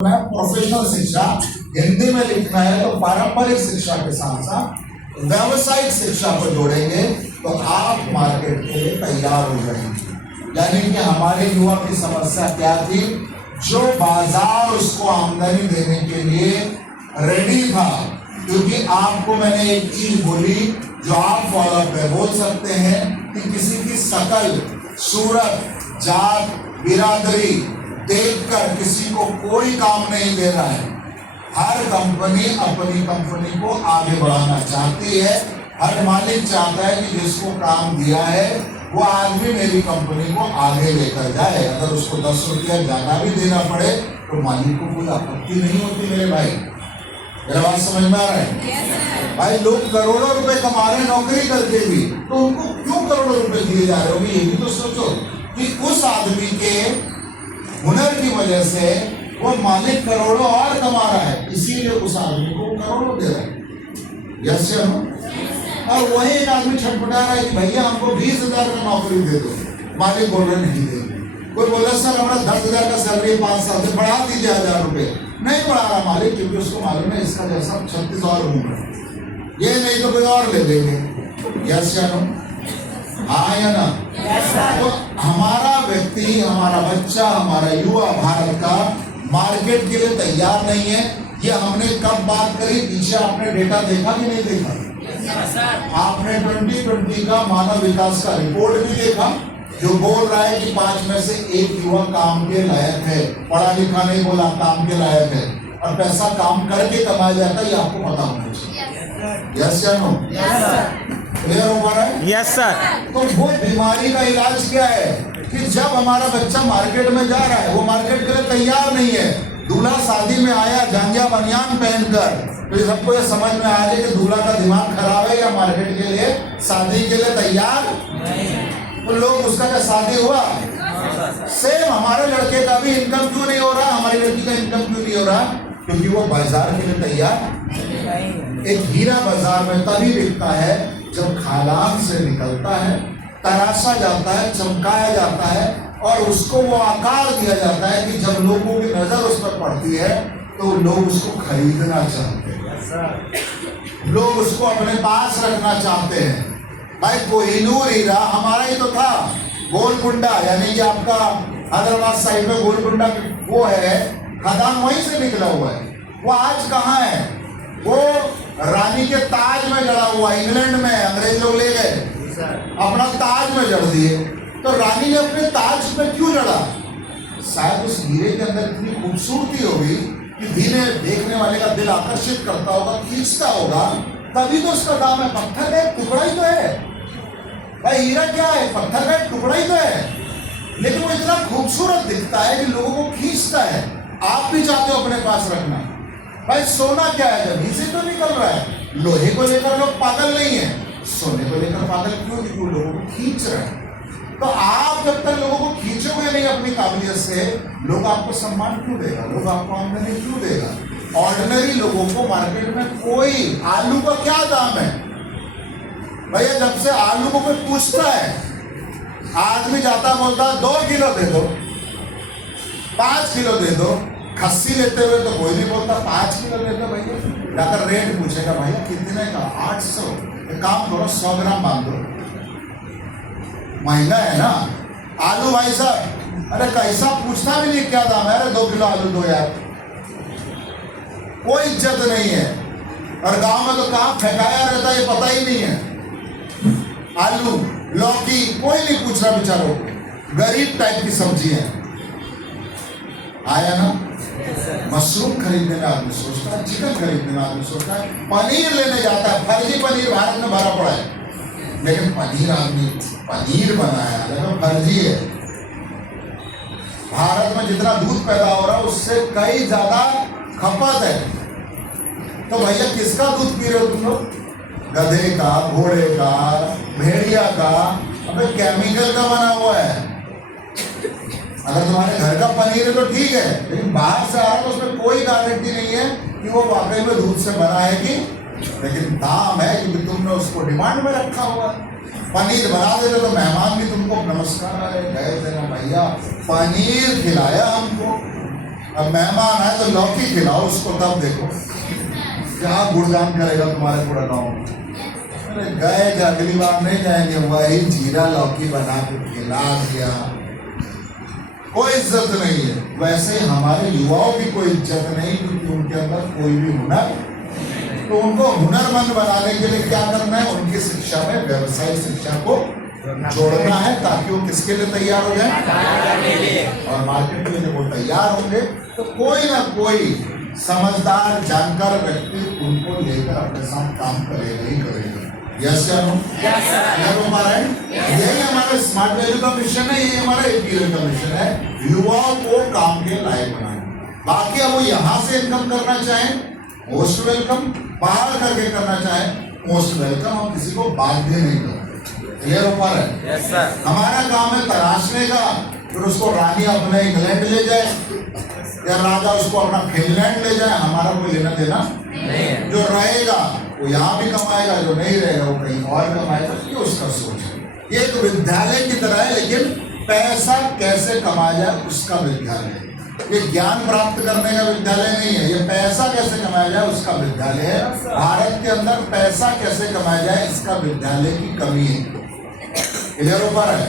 Professional शिक्षा हिंदी में लिखना है तो पारंपरिक शिक्षा के साथ साथ व्यावसायिक शिक्षा को जोड़ेंगे तो आप मार्केट के लिए तैयार हो जाएंगे। यानी कि हमारे युवा की समस्या क्या थी, जो बाजार उसको आमदनी देने के लिए रेडी था। क्योंकि आपको मैंने एक चीज बोली जो आप फॉलो पे बोल सकते हैं कि किसी की शकल, सूरत, जात, बिरादरी देखकर किसी को कोई काम नहीं दे रहा है। हर कंपनी अपनी कंपनी को आगे बढ़ाना चाहती है। हर मालिक चाहता है कि जिसको काम दिया है वो आदमी मेरी कंपनी को आगे लेकर जाए। अगर उसको 10 रुपया ज्यादा भी देना पड़े तो मालिक को कोई आपत्ति नहीं होती। मेरे भाई, मेरा बात समझ में आ रहा है? भाई, लोग करोड़ों रुपए कमा रहे हैं नौकरी करके भी, तो उनको क्यों करोड़ों रुपए दिए जा रहे हो? ये भी तो सोचो कि उस आदमी के हुनर की वजह से वो मालिक करोड़ों और कमा रहा है, इसीलिए उस आदमी को करोड़ों दे रहा है। यस या नो? और वही एक आदमी छटपटा रहा है कि भैया हमको 20,000 का नौकरी दे दो। मालिक बोल रहे नहीं देंगे। कोई बोला सर हमारा 10,000 का सैलरी 5 साल से बढ़ा दीजिए 1,000 रुपए। नहीं बढ़ा रहा मालिक, क्योंकि उसको मालूम है इसका जैसा 36 और घूम रहा है, ये नहीं तो कोई और ले लेंगे। यस या नो? हाँ या ना? तो हमारा व्यक्ति, हमारा बच्चा, हमारा युवा भारत का मार्केट के लिए तैयार नहीं है। ये हमने कब बात करी? पीछे आपने डेटा देखा कि नहीं देखा? आपने 2020 का मानव विकास का रिपोर्ट भी देखा जो बोल रहा है कि 5 में से 1 युवा काम के लायक है। पढ़ा लिखा नहीं बोला, काम के लायक है। और पैसा काम करके कमाया जाता है, ये आपको पता होना चाहिए। यस या नो? क्लियर हो पा रहा है? Yes sir. तो वो बीमारी का इलाज क्या है कि जब हमारा बच्चा मार्केट में जा रहा है, वो मार्केट के लिए तैयार नहीं है। दूल्हा शादी में आया जांघिया बनियान पहनकर, तो सबको ये समझ में आ जाए कि दूल्हा का दिमाग खराब है या मार्केट के लिए, शादी के लिए तैयार नहीं। तो लोग उसका क्या शादी हुआ? सेम हमारे लड़के का भी इनकम क्यों नहीं हो रहा, हमारी लड़की का इनकम क्यों नहीं हो रहा? क्योंकि वो बाजार के लिए तैयार। एक हीरा बाजार में तभी बिकता है जब खालान से निकलता है, तराशा जाता है, चमकाया जाता है और उसको वो आकार दिया जाता है कि जब लोगों की नजर उस पर पड़ती है तो लोग उसको खरीदना चाहते हैं, लोग उसको अपने पास रखना चाहते हैं। भाई, कोहिनूर हीरा हमारा ही तो था। गोलकुंडा यानी कि आपका हैदराबाद साइड में गोलकुंडा वो है, खदान वहीं से निकला हुआ है। वो आज कहाँ है? वो रानी के ताज में जड़ा हुआ, इंग्लैंड में अंग्रेज लोग ले गए, अपना ताज में जड़ दिए। तो रानी ने अपने ताज में क्यों जड़ा? शायद उस हीरे के अंदर इतनी खूबसूरती होगी कि धीरे देखने वाले का दिल आकर्षित करता होगा, खींचता होगा, तभी तो उसका दाम है। पत्थर का एक टुकड़ा ही तो है भाई, हीरा क्या है? पत्थर का एक टुकड़ा ही तो है, लेकिन वो इतना खूबसूरत दिखता है कि लोगों को खींचता है। आप भी चाहते हो अपने पास रखना। भाई, सोना क्या है? जब इसे तो निकल रहा है। लोहे को लेकर लोग पागल नहीं है, सोने को लेकर पागल क्यों? क्योंकि लोगों को खींच रहे हैं। तो आप जब तक लोगों को खींचोगे नहीं अपनी काबिलियत से, लोग आपको सम्मान क्यों देगा? लोग आपको आमदनी क्यों देगा? ऑर्डिनरी लोगों को मार्केट में कोई, आलू का क्या दाम है भैया? जब से आलू को कोई पूछता है, आदमी जाता बोलता 2 किलो दे दो, 5 किलो दे दो। खस्सी लेते हुए तो कोई नहीं बोलता 5 किलो दे दो भैया। जाकर रेट पूछेगा भैया कितने का? 800। एक काम करो 100 ग्राम बांध दो, महंगा है ना। आलू भाई साहब, अरे कैसा पूछता भी नहीं क्या दाम है? अरे 2 किलो आलू दो यार। कोई इज्जत नहीं है। और गांव में तो कहाँ फेंकाया रहता है ये पता ही नहीं है। आलू, लौकी कोई नहीं पूछ रहा बेचारों को। गरीब टाइप की सब्जी है। आया ना? मशरूम खरीदने में आदमी सोचता है, चिकन खरीदने में आदमी सोचता है, पनीर लेने जाता है। फर्जी पनीर भारत में भरा पड़ा है, लेकिन पनीर आदमी पनीर बनाया लेकिन फर्जी है। भारत में जितना दूध पैदा हो रहा है उससे कई ज्यादा खपत है। तो भैया किसका दूध पी रहे हो तुम लोग? गधे का, घोड़े का, भेड़िया का? अबे केमिकल का बना हुआ है। अगर तुम्हारे घर का पनीर है तो ठीक है, लेकिन बाहर से आ रहा है तो उसमें कोई गारंटी नहीं है कि वो वाकई में दूध से बना है कि, लेकिन दाम है क्योंकि तुमने उसको डिमांड में रखा हुआ है। पनीर बना देते तो मेहमान भी तुमको नमस्कार गए थे ना भैया, पनीर खिलाया हमको। अब मेहमान आए तो लौकी खिलाओ उसको, तब देखो क्या गुणगान करेगा तुम्हारे पूरा गाँव। अरे गए थे, अगली बार नहीं जाएंगे, वही जीरा लौकी बना के खिला दिया, कोई इज्जत नहीं है। वैसे हमारे युवाओं की कोई इज्जत नहीं, क्योंकि उनके अंदर कोई भी हुनर, तो उनको हुनरमंद बनाने के लिए क्या करना है, उनकी शिक्षा में व्यवसायिक शिक्षा को जोड़ना है, ताकि वो किसके लिए तैयार हो जाए, और मार्केट के लिए जब वो तैयार होंगे तो कोई ना कोई समझदार जानकार व्यक्ति उनको लेकर अपने साथ काम करेगा ही करेगा। यस या नो? यही हमारा स्मार्ट वैल्यू का मिशन है, यही हमारा एपीएल का मिशन है, युवाओं को काम के लायक बनाना। बाकी अब वो यहाँ से इनकम करना चाहें, मोस्ट वेलकम, बाहर करके करना चाहें, मोस्ट वेलकम, हम किसी को बाध्य नहीं करते। क्लियर हो पा रहा है? Yes sir. हमारा काम है तराशने का, फिर उसको रानी अपने इंग्लैंड ले जाए या राजा उसको अपना फिनलैंड ले जाए, हमारा कोई लेना देना नहीं है। जो रहेगा वो यहाँ भी कमाएगा, जो नहीं रहेगा वो कहीं और कमाएगा। ये उसका सोच है। ये एक विद्यालय की तरह है, लेकिन पैसा कैसे कमाया जाए उसका विद्यालय है। ये ज्ञान प्राप्त करने का विद्यालय नहीं है, ये पैसा कैसे कमाया जाए उसका विद्यालय है। भारत के अंदर पैसा कैसे कमाया जाए इसका विद्यालय की कमी है। क्लियर हो पा रहा है?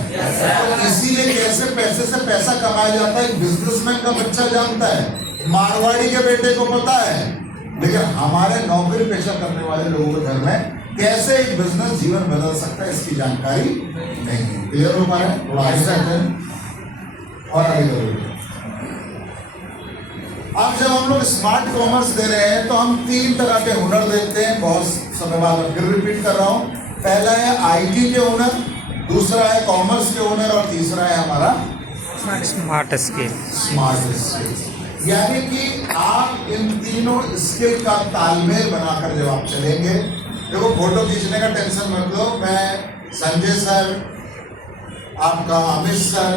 तो इसीलिए कैसे पैसे से पैसा कमाया जाता है बिजनेसमैन का बच्चा जानता है, मारवाड़ी के बेटे को पता है, लेकिन हमारे नौकरी पेशा करने वाले लोगों के घर में कैसे एक बिजनेस जीवन बदल सकता है इसकी जानकारी नहीं है। क्लियर हो पा रहा है? थोड़ा आगे चलते हैं और आगे करोगे। अब जब हम लोग स्मार्ट कॉमर्स दे रहे हैं तो हम 3 तरह के हुनर देते हैं। बहुत समय बाद मैं फिर रिपीट कर रहा हूँ। पहला है आईटी के हुनर, दूसरा है कॉमर्स के हुनर, और तीसरा है हमारा स्मार्ट स्किल। Smart skill. यानी कि आप इन तीनों स्किल का तालमेल बनाकर जब आप चलेंगे, देखो फोटो खींचने का टेंशन मत लो, मैं संजय सर, आपका अमित सर,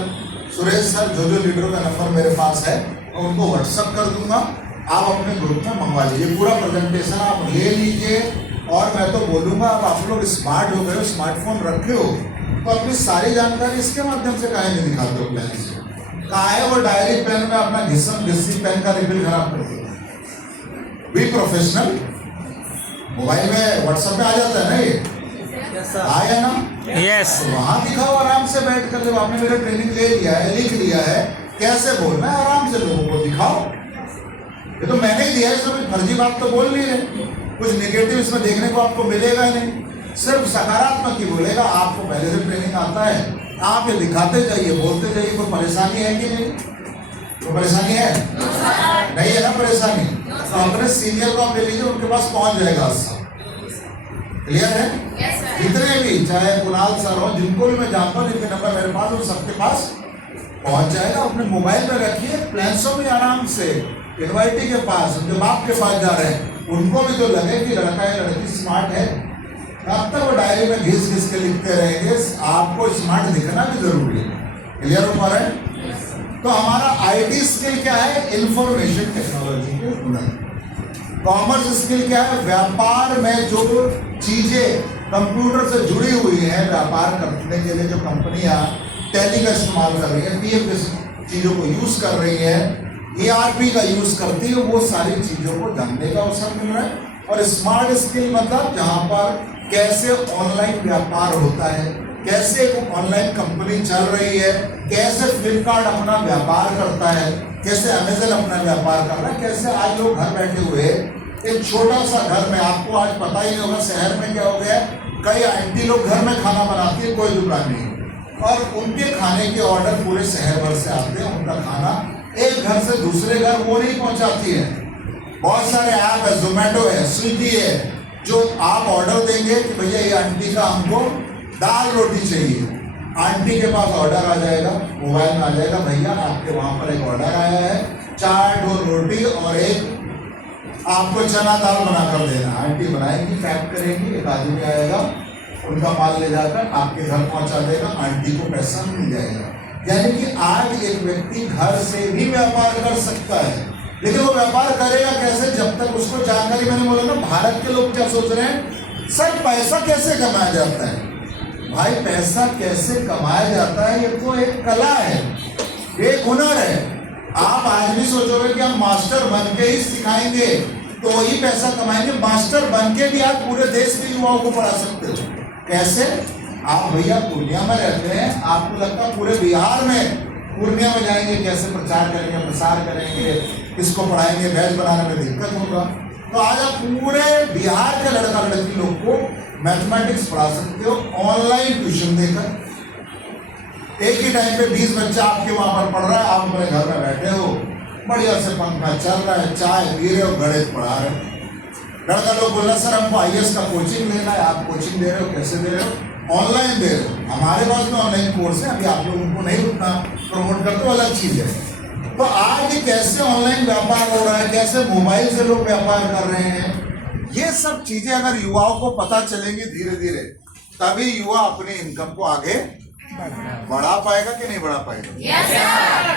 सुरेश सर, जो लीडरों का नंबर मेरे पास है मैं उनको व्हाट्सअप कर दूंगा, आप अपने ग्रुप में मंगवा लीजिए। पूरा प्रेजेंटेशन आप ले लीजिए, और मैं तो बोलूँगा अब आप लोग स्मार्ट हो गए हो, स्मार्टफोन रखे हो, तो अपनी सारी जानकारी इसके माध्यम से काहे नहीं दिखाते हो प्लान से? काहे वो डायरी पेन में अपना घिसम घिस्सी पेन का रिफिल खराब करते हो? Be professional. मोबाइल में व्हाट्सएप में आ जाता है ना, ये आया ना? यस। वहाँ दिखाओ आराम से बैठ कर, जब आपने मेरा ट्रेनिंग ले लिया है, लिख लिया है, कैसे बोलना है आराम से लोगों को दिखाओ। ये तो मैंने ही दिया है, इसमें फर्जी बात तो बोल नहीं रहे, कुछ नेगेटिव इसमें देखने को आपको मिलेगा ही नहीं, सिर्फ सकारात्मक ही बोलेगा। आपको पहले से ट्रेनिंग आता है, आप ये दिखाते जाइए, बोलते जाइए। कोई परेशानी है कि नहीं? कोई परेशानी है? नहीं है ना परेशानी? तो अपने सीनियर को आप ले लीजिए, उनके पास पहुंच जाएगा सब। क्लियर है? जितने भी, चाहे कुणाल सर हो, जिनको भी मैं जानता हूँ, जिनके नंबर मेरे पास, उन सबके पास पहुंच जाएगा। अपने मोबाइल में रखिए, प्लान्सों में आराम से, इनवाइटी के पास, उनके बाप के पास जा रहे हैं, उनको भी तो लगे कि लड़का या लड़की स्मार्ट है। तब तक वो डायरी में घिस घिस के लिखते रहेंगे, आपको स्मार्ट दिखना भी जरूरी है। क्लियर हो पा रहा है? तो हमारा आईटी स्किल क्या है? इंफॉर्मेशन टेक्नोलॉजी के हुनर। कॉमर्स स्किल क्या है? व्यापार में जो चीजें कंप्यूटर से जुड़ी हुई हैं, व्यापार करने के लिए जो कंपनियां टैली का इस्तेमाल कर रही है, पीएफ की चीज़ों को यूज़ कर रही है, ERP का यूज़ करती है, वो सारी चीज़ों को जानने का अवसर मिल रहा है। और स्मार्ट स्किल मतलब जहाँ पर कैसे ऑनलाइन व्यापार होता है, कैसे ऑनलाइन कंपनी चल रही है, कैसे फ्लिपकार्ट अपना व्यापार करता है, कैसे अमेजन अपना व्यापार कर रहा है, कैसे आज लोग घर बैठे हुए एक छोटा सा घर में, आपको आज पता ही नहीं होगा शहर में क्या हो गया, कई आंटी लोग घर में खाना बनाती है, कोई दुकान नहीं, और उनके खाने के ऑर्डर पूरे शहर भर से आते हैं। उनका खाना एक घर से दूसरे घर वो नहीं पहुंचाती है। बहुत सारे ऐप है, जोमेटो है, स्विगी है, जो आप ऑर्डर देंगे कि भैया ये आंटी का हमको दाल रोटी चाहिए, आंटी के पास ऑर्डर आ जाएगा, मोबाइल में आ जाएगा, भैया आपके वहाँ पर एक ऑर्डर आया है, 4 डोर रोटी और एक आपको चना दाल बना कर देना। आंटी बनाएगी, पैक करेगी, एक आदमी आएगा, उनका माल ले जाकर आपके घर पहुंचा देगा, आंटी को पैसा मिल जाएगा। यानी कि आज एक व्यक्ति घर से भी व्यापार कर सकता है, लेकिन वो व्यापार करेगा कैसे? जब तक उसको जानकारी, मैंने बोला ना, भारत के लोग क्या सोच रहे हैं, सर पैसा कैसे कमाया जाता है? भाई पैसा कैसे कमाया जाता है ये तो एक कला है, एक हुनर है। आप आज भी सोचोगे कि हम मास्टर बन के ही सिखाएंगे तो वही पैसा कमाएंगे। मास्टर बन के भी आप पूरे देश के युवाओं को पढ़ा सकते हो। कैसे? आप भैया पूर्णिया में रहते हैं, आपको लगता है पूरे बिहार में पूर्णिया में जाएंगे, कैसे प्रचार करेंगे, प्रसार करेंगे, किसको पढ़ाएंगे, बैच बनाने में दिक्कत होगा। तो आज आप पूरे बिहार के लड़का लड़की लोग को मैथमेटिक्स पढ़ा सकते हो ऑनलाइन ट्यूशन देकर। एक ही टाइम पे 20 बच्चा आपके वहां पर पढ़ रहा है, आप अपने घर में बैठे हो, बढ़िया से पंखा चल रहा है, चाय पी रहे हो, गणित पढ़ा रहे हो। लड़का लोग बोल रहा सर हमको IAS का कोचिंग लेना है, आप कोचिंग दे रहे हो, कैसे दे रहे हो? ऑनलाइन दे रहे हो। हमारे पास तो ऑनलाइन कोर्स है, अभी आप लोग उनको नहीं उतना प्रमोट करते, अलग चीज है। तो आज ये कैसे ऑनलाइन व्यापार हो रहा है, कैसे मोबाइल से लोग व्यापार कर रहे हैं, ये सब चीजें अगर युवाओं को पता चलेंगी धीरे धीरे, तभी युवा अपनी इनकम को आगे बढ़ा पाएगा कि नहीं बढ़ा पाएगा? yes,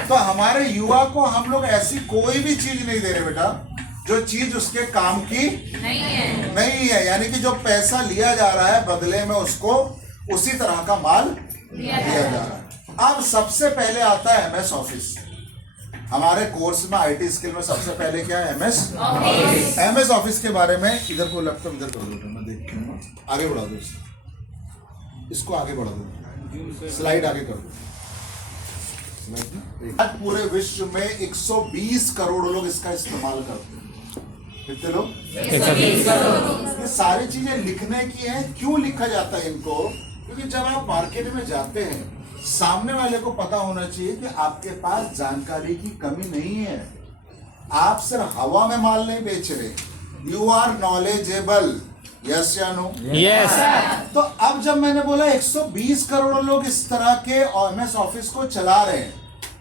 तो हमारे युवा को हम लोग ऐसी कोई भी चीज नहीं दे रहे बेटा जो चीज उसके काम की नहीं है। यानी कि जो पैसा लिया जा रहा है बदले में उसको उसी तरह का माल दिया जा रहा है। अब सबसे पहले आता है MS ऑफिस। हमारे कोर्स में IT स्किल में सबसे पहले क्या है? MS ऑफिस के बारे में इधर को लगता इधर कर दो, मैं देखती हूँ, आगे बढ़ा दो इसको आगे बढ़ा दो, स्लाइड आगे कर दो। आज पूरे विश्व में 120 करोड़ लोग इसका इस्तेमाल करते हैं। कितने लोग? 120 करोड़। ये सारी चीजें लिखने की हैं। क्यों लिखा जाता है इनको? क्योंकि जब आप मार्केट में जाते हैं, सामने वाले को पता होना चाहिए कि आपके पास जानकारी की कमी नहीं है। आप सिर्फ हवा में माल नहीं बेच रहे, यू आर नॉलेजेबल। यस या नो? यस। तो अब जब मैंने बोला 120 करोड़ लोग इस तरह के MS ऑफिस को चला रहे हैं,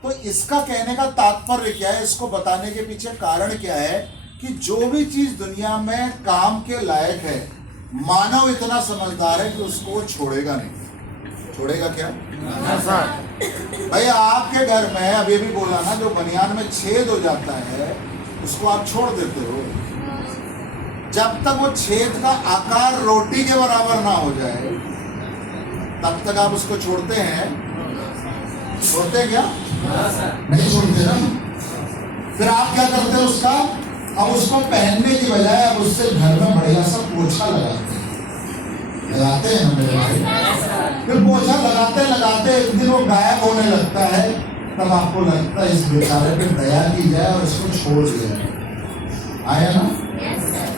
तो इसका कहने का तात्पर्य क्या है? इसको बताने के पीछे कारण क्या है कि जो भी चीज दुनिया में काम के लायक है, मानव इतना समझदार है कि उसको छोड़ेगा नहीं। छोड़ेगा क्या? भाई आपके घर में अभी भी बोला ना, जो बनियान में छेद हो जाता है उसको आप छोड़ देते हो। जब तक वो छेद का आकार रोटी के बराबर ना हो जाए तब तक आप उसको छोड़ते हैं? छोड़ते हैं क्या? नहीं छोड़ते ना। फिर आप क्या करते हैं उसका? अब उसको पहनने की बजाय अब उससे घर में बढ़िया सा पोछा लगाते हैं हम मेरे भाई। फिर पोछा लगाते लगाते एक दिन वो गायब होने लगता है, तब आपको लगता है इस बेचारे पे दया की जाए और इसको छोड़ दिया जाए। आया ना?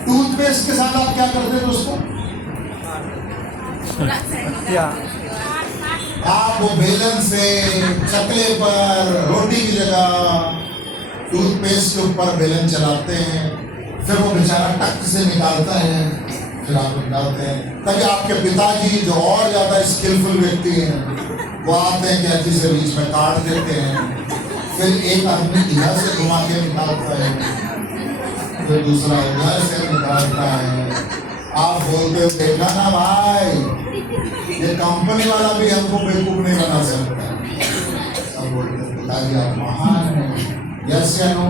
टूथपेस्ट के साथ आप क्या करते हैं दोस्तों? आप वो बेलन से चकले पर रोटी की जगह टूथपेस्ट के ऊपर बेलन चलाते हैं, फिर वो बेचारा टक से निकालता है, फिर आप निकालते हैं। तभी आपके पिताजी जो और ज्यादा स्किलफुल व्यक्ति हैं वो आते हैं कैंची से बीच में काट देते हैं, फिर एक आदमी इधर से घुमा के निकालता है, फिर दूसरा उधर से निकालता है। आप बोलते हो देखा ना भाई, ये कंपनी वाला भी हमको बेवकूफ नहीं बना सकता। अब बोलते पिताजी आप महान हैं। यस या नो?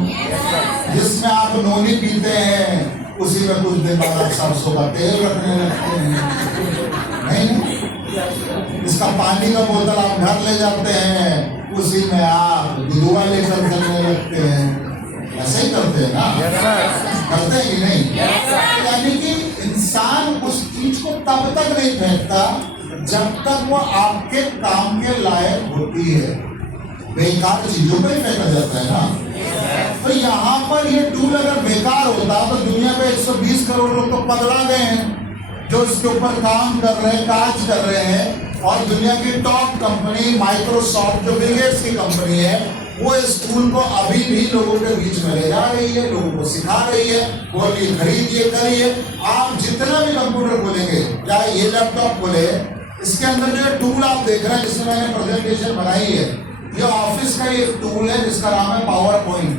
जिसमें आप नोनी पीते हैं उसी में कुछ दिन बाद आप सरसों का तेल रखने लगते हैं, नहीं? इसका पानी का बोतल आप घर ले जाते हैं, उसी में आप दूधवा लेकर चलने लगते हैं। ऐसे ही करते हैं ना? करते हैं कि नहीं? यानी कि इंसान उस चीज को तब तक नहीं फेंकता जब तक वो आपके काम के लायक होती है। बेकार चीजों पर ही फेंका जाता है ना। तो यहाँ पर ये टूल अगर बेकार होता तो दुनिया में 120 करोड़ लोग तो पगला गए हैं जो इसके ऊपर काम कर रहे हैं, काज कर रहे हैं। और दुनिया की टॉप कंपनी माइक्रोसॉफ्ट जो बिल गेट्स की कंपनी है, वो इस टूल को अभी भी लोगों के बीच में ले जा रही है, लोगों को सिखा रही है। बोलिए खरीदिए, करिए। आप जितना भी कंप्यूटर खोलेंगे, चाहे ये लैपटॉप खोले, इसके अंदर जो टूल आप देख रहे हैं जिसमें मैंने प्रेजेंटेशन बनाई है, ये ऑफिस का एक टूल है जिसका नाम है पावर पॉइंट।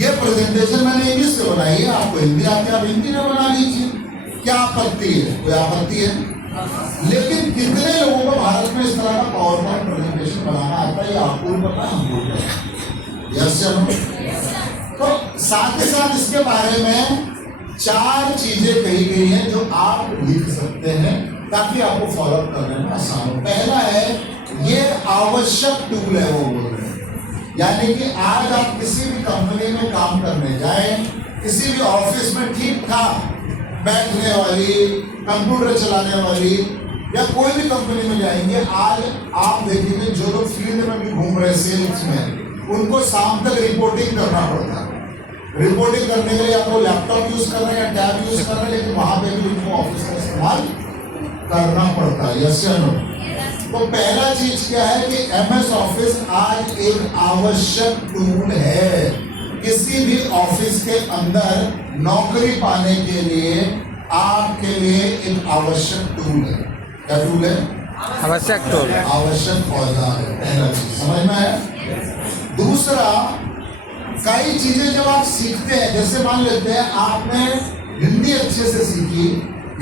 ये प्रेजेंटेशन मैंने इंग्लिश से बनाई है, आपको हिंदी आती है आप हिंदी में बना लीजिए, क्या आपत्ति है? कोई आपत्ति है? लेकिन कितने लोगों को भारत में इस तरह का पावर पॉइंट प्रेजेंटेशन बनाना आता है? ये आपको पता है, हमको पता है। यस या नो? तो साथ ही साथ इसके बारे में 4 चीजें कही गई हैं जो आप लिख सकते हैं ताकि आपको फॉलो करने में आसान हो। पहला है ये आवश्यक टूल है, वो बोल रहे हैं यानी कि आज आप किसी भी कंपनी में काम करने जाएं, किसी भी ऑफिस में ठीक ठाक बैठने वाली, कंप्यूटर चलाने वाली या कोई भी कंपनी में जाएंगे, आज आप देखेंगे जो लोग फील्ड में भी घूम रहे हैं सेल्स में, उनको शाम तक रिपोर्टिंग करना पड़ता है। रिपोर्टिंग करने के लिए आपको लैपटॉप यूज कर रहे हैं या टैब यूज कर रहे हैं, लेकिन वहां पे भी उनको ऑफिस का इस्तेमाल करना पड़ता है। यस या नो? तो पहला चीज क्या है कि MS ऑफिस आज एक आवश्यक टूल है। किसी भी ऑफिस के अंदर नौकरी पाने के लिए आपके लिए एक आवश्यक टूल है। क्या टूल है? आवश्यक टूल। आवश्यक औजार है। पहला चीज समझ में आया। दूसरा, कई चीजें जब आप सीखते हैं, जैसे मान लेते हैं आपने हिंदी अच्छे से सीखी,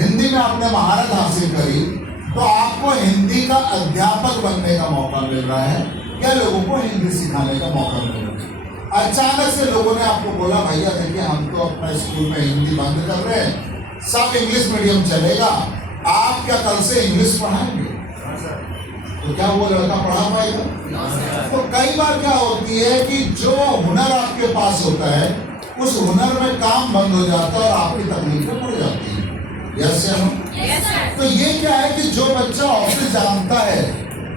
हिंदी में आपने महारत हासिल करी, तो आपको हिंदी का अध्यापक बनने का मौका मिल रहा है या लोगों को हिंदी सिखाने का मौका मिल रहा है। अचानक से लोगों ने आपको बोला भैया देखिए हम तो अपना स्कूल में हिंदी बंद कर रहे हैं, सब इंग्लिश मीडियम चलेगा, आप क्या कल से इंग्लिश पढ़ाएंगे? तो क्या वो लड़का पढ़ा पाएगा? तो कई बार क्या होती है कि जो हुनर आपके पास होता है उस हुनर में काम बंद हो जाता है और आपकी तकलीफें बढ़ जाती है। यस या नो? तो ये क्या है कि जो बच्चा ऑफिस जानता है,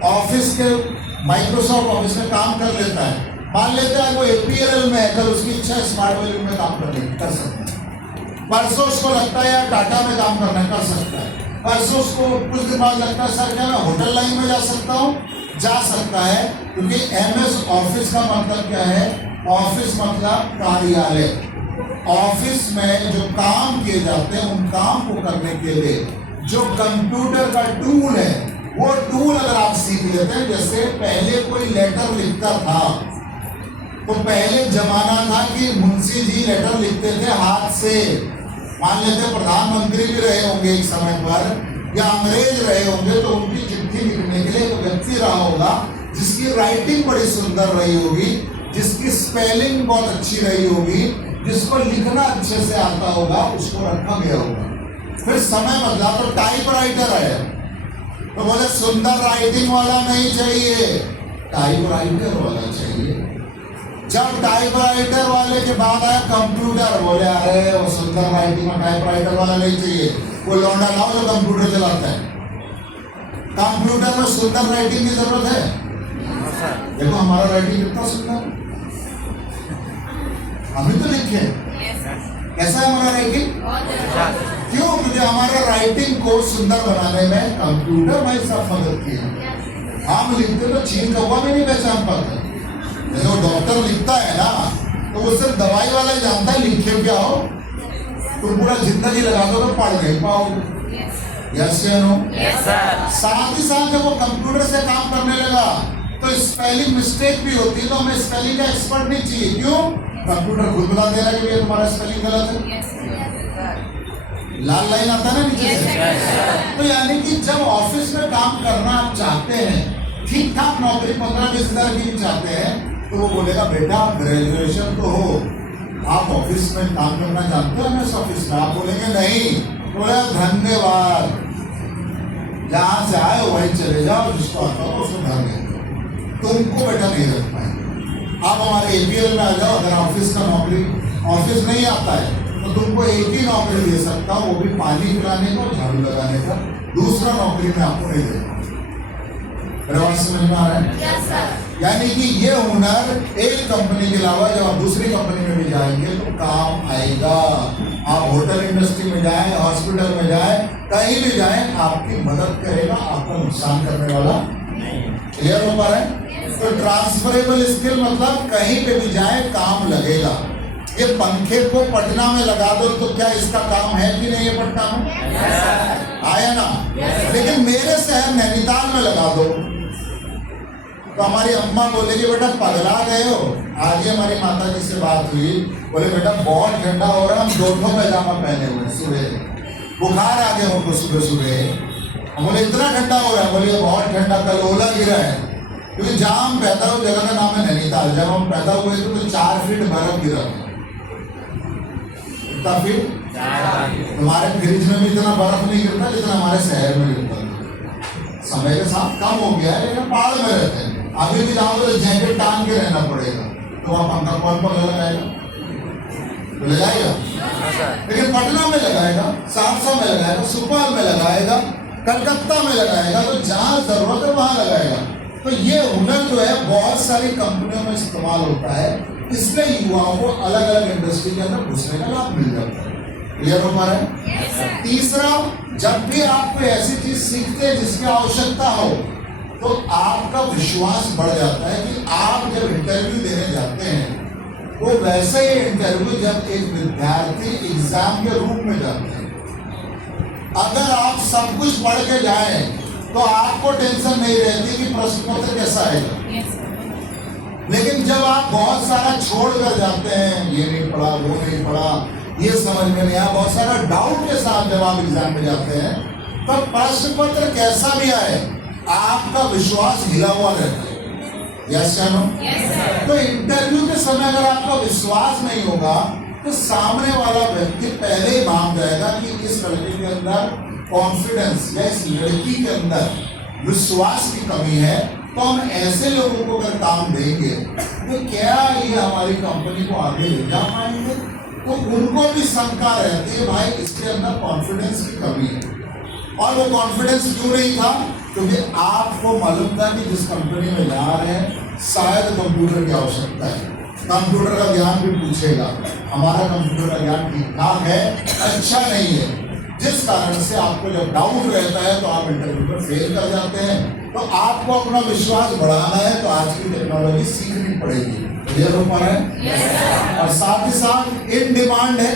ऑफिस के माइक्रोसॉफ्ट ऑफिस में काम कर लेता है, मान लेता है वो APLL में है, कल उसकी इच्छा है स्मार्ट वैल्यू में काम करने की, कर सकता है। परसों उसको लगता है यार टाटा में काम करना, कर सकता है। परसों उसको कुछ दिन बाद लगता है सर क्या मैं होटल लाइन में जा सकता हूँ, जा सकता है। क्योंकि MS ऑफिस का मतलब क्या है? ऑफिस मतलब कार्यालय। ऑफिस में जो काम किए जाते हैं उन काम को करने के लिए जो कंप्यूटर का टूल है, वो टूल अगर आप सीख लेते हैं, जैसे पहले कोई लेटर लिखता था तो पहले जमाना था कि मुंशी जी लेटर लिखते थे हाथ से। मान लेते प्रधानमंत्री भी रहे होंगे एक समय पर या अंग्रेज रहे होंगे, तो उनकी चिट्ठी लिखने के लिए एक व्यक्ति रहा होगा जिसकी राइटिंग बड़ी सुंदर रही होगी, जिसकी स्पेलिंग बहुत अच्छी रही होगी, जिसको लिखना अच्छे से आता होगा, उसको रखा गया होगा। फिर समय बदला तो टाइपराइटर है, तो बोले सुंदर राइटिंग वाला नहीं चाहिए, टाइपराइटर वाला चाहिए। जब टाइपराइटर वाले के बाद आया कंप्यूटर, बोले अरे वो सुंदर राइटिंग और टाइपराइटर वाला नहीं चाहिए, वो लौंडा लाओ जो कंप्यूटर चलाता है। कंप्यूटर में सुंदर राइटिंग की जरूरत है। देखो हमारा राइटिंग कितना सुंदर, हम ही तो लिखे। कैसा है हमारा राइटिंग? क्यों? क्योंकि हमारा राइटिंग को सुंदर बनाने में कंप्यूटर भाई साहब मदद किया। हम लिखते तो चीन कौवा भी नहीं पहचान पाते। जैसे वो डॉक्टर लिखता है ना, तो वो सिर्फ दवाई वाला ही जानता है लिखे क्या हो, तुम पूरा जिंदगी लगा दो तो पढ़ नहीं पाओगे। यस या नो? साथ ही साथ जब वो कंप्यूटर से काम करने लगा तो स्पेलिंग मिस्टेक भी होती है, तो हमें स्पेलिंग का एक्सपर्ट नहीं चाहिए। क्यों? कंप्यूटर खुद बता दे रहा है कि तुम्हारा स्पेलिंग गलत है, लाल लाइन आता है ना नीचे से। तो यानी कि जब ऑफिस में काम करना आप चाहते हैं, ठीक ठाक नौकरी 15-20 हजार की भी चाहते हैं, तो वो बोलेगा बेटा ग्रेजुएशन तो हो, आप ऑफिस में काम करना जानते हो MS ऑफिस में? आप बोलेंगे नहीं, बोले धन्यवाद, जहाँ से आए वहीं चले जाओ, जिसको आता हो उसको घर में, तुमको बेटा नहीं रख पाएंगे। आप हमारे APL में आ जाओ, अगर ऑफिस का नौकरी ऑफिस नहीं आता है तो तुमको एक ही नौकरी दे सकता हूँ, वो भी पानी पिलाने का और झाड़ू लगाने का, दूसरा नौकरी में आपको नहीं देता। बात समझ में आ रहा है? yes, sir. यानी कि ये हुनर एक कंपनी के अलावा जब आप दूसरी कंपनी में भी जाएंगे तो काम आएगा। आप होटल इंडस्ट्री में जाएं, हॉस्पिटल में जाएं, कहीं भी जाएं, आपकी मदद करेगा, आपको नुकसान करने वाला नहीं। क्लियर हो पा रहा है? तो ट्रांसफरेबल स्किल मतलब कहीं पे भी जाए काम लगेगा। ये पंखे को पटना में लगा दो तो क्या इसका काम है कि नहीं? ये पटना में आया ना, लेकिन मेरे शहर नैनीताल में लगा दो तो हमारी अम्मा बोलेगी बेटा पगला गए हो। आज ही हमारी माता जी से बात हुई, बोले बेटा बहुत ठंडा हो रहा है, हम 2 पैजामा पहने हुए, सुबह बुखार आ गया उनको सुबह सुबह। बोले इतना ठंडा हो रहा है? बोले बहुत ठंडा, कल ओला गिरा है। क्योंकि जहाँ हम पैदा हुए जगह का नाम है नैनीताल, जब हम पैदा हुए थे तो 4 फीट बर्फ गिरा था। कितना फीट? तुम्हारे फ्रिज में भी इतना बर्फ नहीं गिरता जितना हमारे शहर में गिरता। समय के साथ कम हो गया है, लेकिन पहाड़ में रहते हैं। अभी भी जाओगे तो जैकेट टांग के रहना पड़ेगा, तो वहाँ पंखा कौन पंखा लगाएगा? तो लगाएगा, लेकिन पटना में लगाएगा, सहरसा में लगाएगा, सुपौल में लगाएगा, कलकत्ता में लगाएगा, तो जहाँ जरूरत है वहाँ लगाएगा। तो ये हुनर जो है बहुत सारी कंपनियों में इस्तेमाल होता है, इसलिए युवाओं को अलग अलग इंडस्ट्री के अंदर घुसने का लाभ मिल जाता है। क्लियर हो पा रहा है? तीसरा, जब भी आप कोई ऐसी चीज सीखते हैं जिसकी आवश्यकता हो, तो आपका विश्वास बढ़ जाता है कि आप जब इंटरव्यू देने जाते हैं वो वैसे ही इंटरव्यू जब एक विद्यार्थी एग्जाम के रूप में जाते हैं। अगर आप सब कुछ पढ़ के जाए तो आपको टेंशन नहीं रहती कि प्रश्न पत्र कैसा आएगा, लेकिन जब आप बहुत सारा छोड़ कर जाते हैं, ये नहीं पढ़ा, वो नहीं पढ़ा, ये समझ में नहीं आया, बहुत सारा डाउट के साथ जब आप एग्जाम में जाते हैं, तो प्रश्न पत्र कैसा भी आए आपका विश्वास हिला हुआ रहता है। यस या नो? तो इंटरव्यू के समय अगर आपका विश्वास नहीं होगा तो सामने वाला व्यक्ति पहले ही मान जाएगा कि इस लड़के के अंदर कॉन्फिडेंस या इस लड़की के अंदर विश्वास की कमी है, तो हम ऐसे लोगों को अगर काम देंगे तो क्या ये हमारी कंपनी को आगे ले जा पाएंगे? तो उनको भी शंका रहती है, भाई इसके अंदर कॉन्फिडेंस की कमी है। और वो कॉन्फिडेंस क्यों नहीं था? क्योंकि आपको मालूम था कि जिस कंपनी में जा रहे हैं शायद कंप्यूटर की आवश्यकता है, कंप्यूटर का ज्ञान भी पूछेगा, हमारा कंप्यूटर का ज्ञान ठीक ठाक है, अच्छा नहीं है, जिस कारण से आपको जब डाउट रहता है तो आप इंटरव्यू पर फेल कर जाते हैं। तो आपको अपना विश्वास बढ़ाना है तो आज की टेक्नोलॉजी सीखनी पड़ेगी। क्लियर हो पा रहा है? और साथ ही साथ इन डिमांड है,